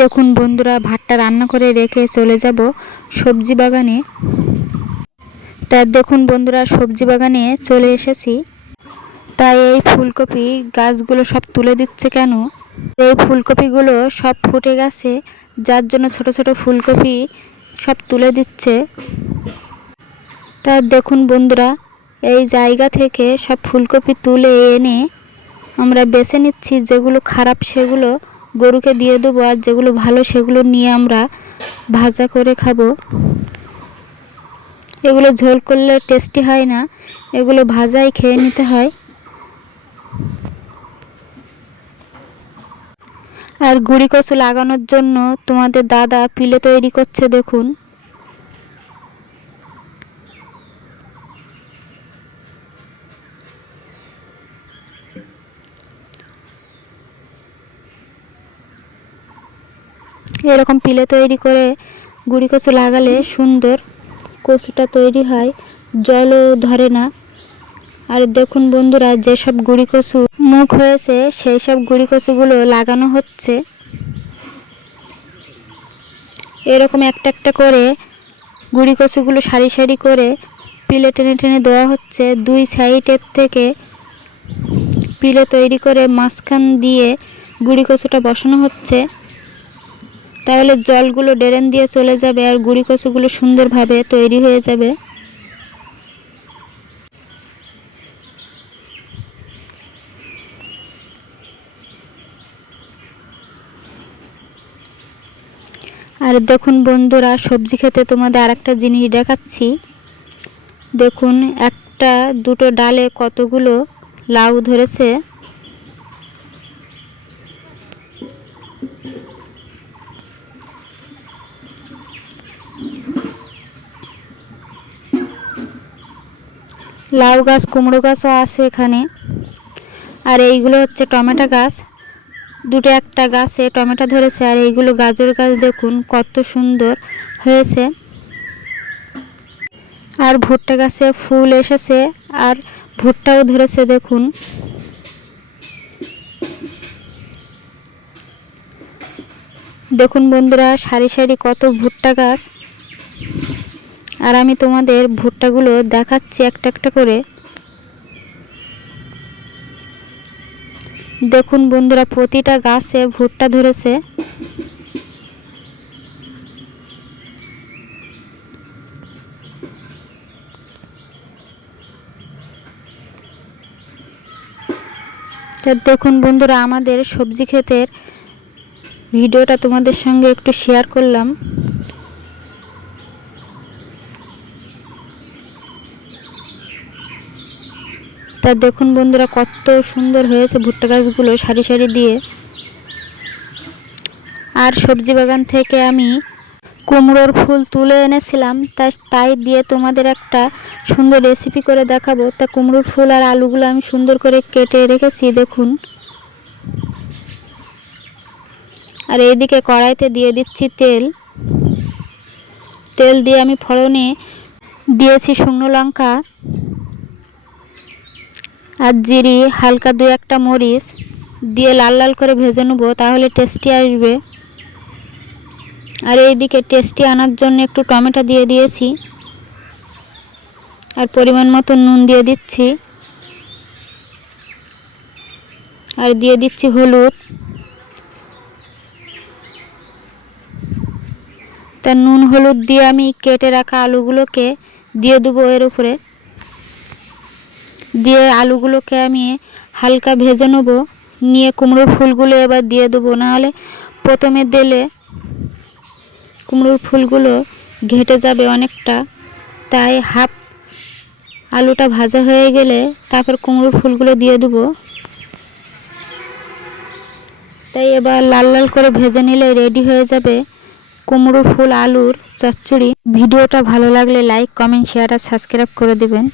দেখুন বন্ধুরা, ভাতটা রান্না করে রেখে চলে যাব সবজি বাগানে। তা দেখুন বন্ধুরা, সবজি বাগানে চলে এসেছি। তাই এই ফুলকপি গাছগুলো সব তুলে দিচ্ছে কেন? এই ফুলকপিগুলো সব ফুটে গেছে, যার জন্য ছোট ছোট ফুলকপি সব তুলে দিচ্ছে। তা দেখুন বন্ধুরা, এই জায়গা থেকে সব ফুলকপি তুলে এনে আমরা বেছে নিচ্ছি, যেগুলো খারাপ সেগুলো গরুকে দিয়ে দেবো আর যেগুলো ভালো সেগুলো নিয়ে আমরা ভাজা করে খাব। এগুলো ঝোল করলে টেস্টি হয় না, এগুলো ভাজাই খেয়ে নিতে হয়। আর গুড়ি কচু লাগানোর জন্য তোমাদের দাদা পিলে তৈরি করছে দেখুন। এরকম পিলে তৈরি করে গুড়ি কচু লাগালে সুন্দর কচুটা তৈরি হয়, জলও ধরে না। আর দেখুন বন্ধুরা, যেসব গুড়ি কচু মুখ হয়েছে, সেই সব গুড়ি কচুগুলো লাগানো হচ্ছে। এরকম একটা একটা করে গুড়ি কচুগুলো সারি সারি করে পিলে টেনে টেনে দেওয়া হচ্ছে। দুই সাইডের থেকে পিলে তৈরি করে মাঝখান দিয়ে গুড়ি কচুটা বসানো হচ্ছে। তাহলে জলগুলো ড্রেন দিয়ে চলে যাবে আর গুড়ি কচুগুলো সুন্দরভাবে তৈরি হয়ে যাবে। আর দেখুন বন্ধুরা, সবজি খেতে তোমাদের আরেকটা জিনিস দেখাচ্ছি। দেখুন একটা দুটো ডালে কতগুলো লাউ ধরেছে। লাউ গাছ, কুমড়ো গাছও আছে এখানে। আর এইগুলো হচ্ছে টমেটো গাছ। দুটো একটা গাছে টমেটো ধরেছে, আর এইগুলো গাজর গাছ দেখুন কত সুন্দর হয়েছে। আর ভুট্টা গাছে ফুল এসেছে, আর ভুট্টাও ধরেছে দেখুন। দেখুন বন্ধুরা, সারি সারি কত ভুট্টা গাছ। আর আমি তোমাদের ভুট্টাগুলো দেখাচ্ছি একটা একটা করে। দেখুন বন্ধুরা, প্রতিটা গাছে ভুট্টা ধরেছে। দেখুন বন্ধুরা, আমাদের সবজি ক্ষেতের ভিডিওটা তোমাদের সঙ্গে একটু শেয়ার করলাম। তা দেখুন বন্ধুরা, কত সুন্দর হয়েছে ভুট্টা গাছগুলো সারি সারি দিয়ে। আর সবজি বাগান থেকে আমি কুমড়োর ফুল তুলে এনেছিলাম, তা তাই দিয়ে তোমাদের একটা সুন্দর রেসিপি করে দেখাবো। তা কুমড়োর ফুল আর আলুগুলো আমি সুন্দর করে কেটে রেখেছি, দেখুন। আর এইদিকে কড়াইতে দিয়ে দিচ্ছি তেল। তেল দিয়ে আমি ফড়নে দিয়েছি শুকনো লঙ্কা। আর জিরি, হালকা দু একটা মরিচ দিয়ে লাল লাল করে ভেজে নেব, তাহলে টেস্টি আসবে। আর এইদিকে টেস্টি আনার জন্য একটু টমেটো দিয়ে দিয়েছি। আর পরিমাণ মতো নুন দিয়ে দিচ্ছি। আর দিয়ে দিচ্ছি হলুদ। তা নুন হলুদ দিয়ে আমি কেটে রাখা আলুগুলোকে দিয়ে দেবো এর উপরে। দিয়ে আলুগুলোকে আমি হালকা ভেজে নেব। নিয়ে কুমড়োর ফুলগুলো এবার দিয়ে দেবো। নাহলে প্রথমে দিলে কুমড়োর ফুলগুলো ঘেটে যাবে অনেকটা। তাই হাফ আলুটা ভাজা হয়ে গেলে তারপর কুমড়োর ফুলগুলো দিয়ে দেবো। তাই এবার লাল লাল করে ভেজে নিলে রেডি হয়ে যাবে কুমড়ো ফুল, আলুর চচ্চড়ি। ভিডিওটা ভালো লাগলে লাইক, কমেন্ট, শেয়ার আর সাবস্ক্রাইব করে দেবেন।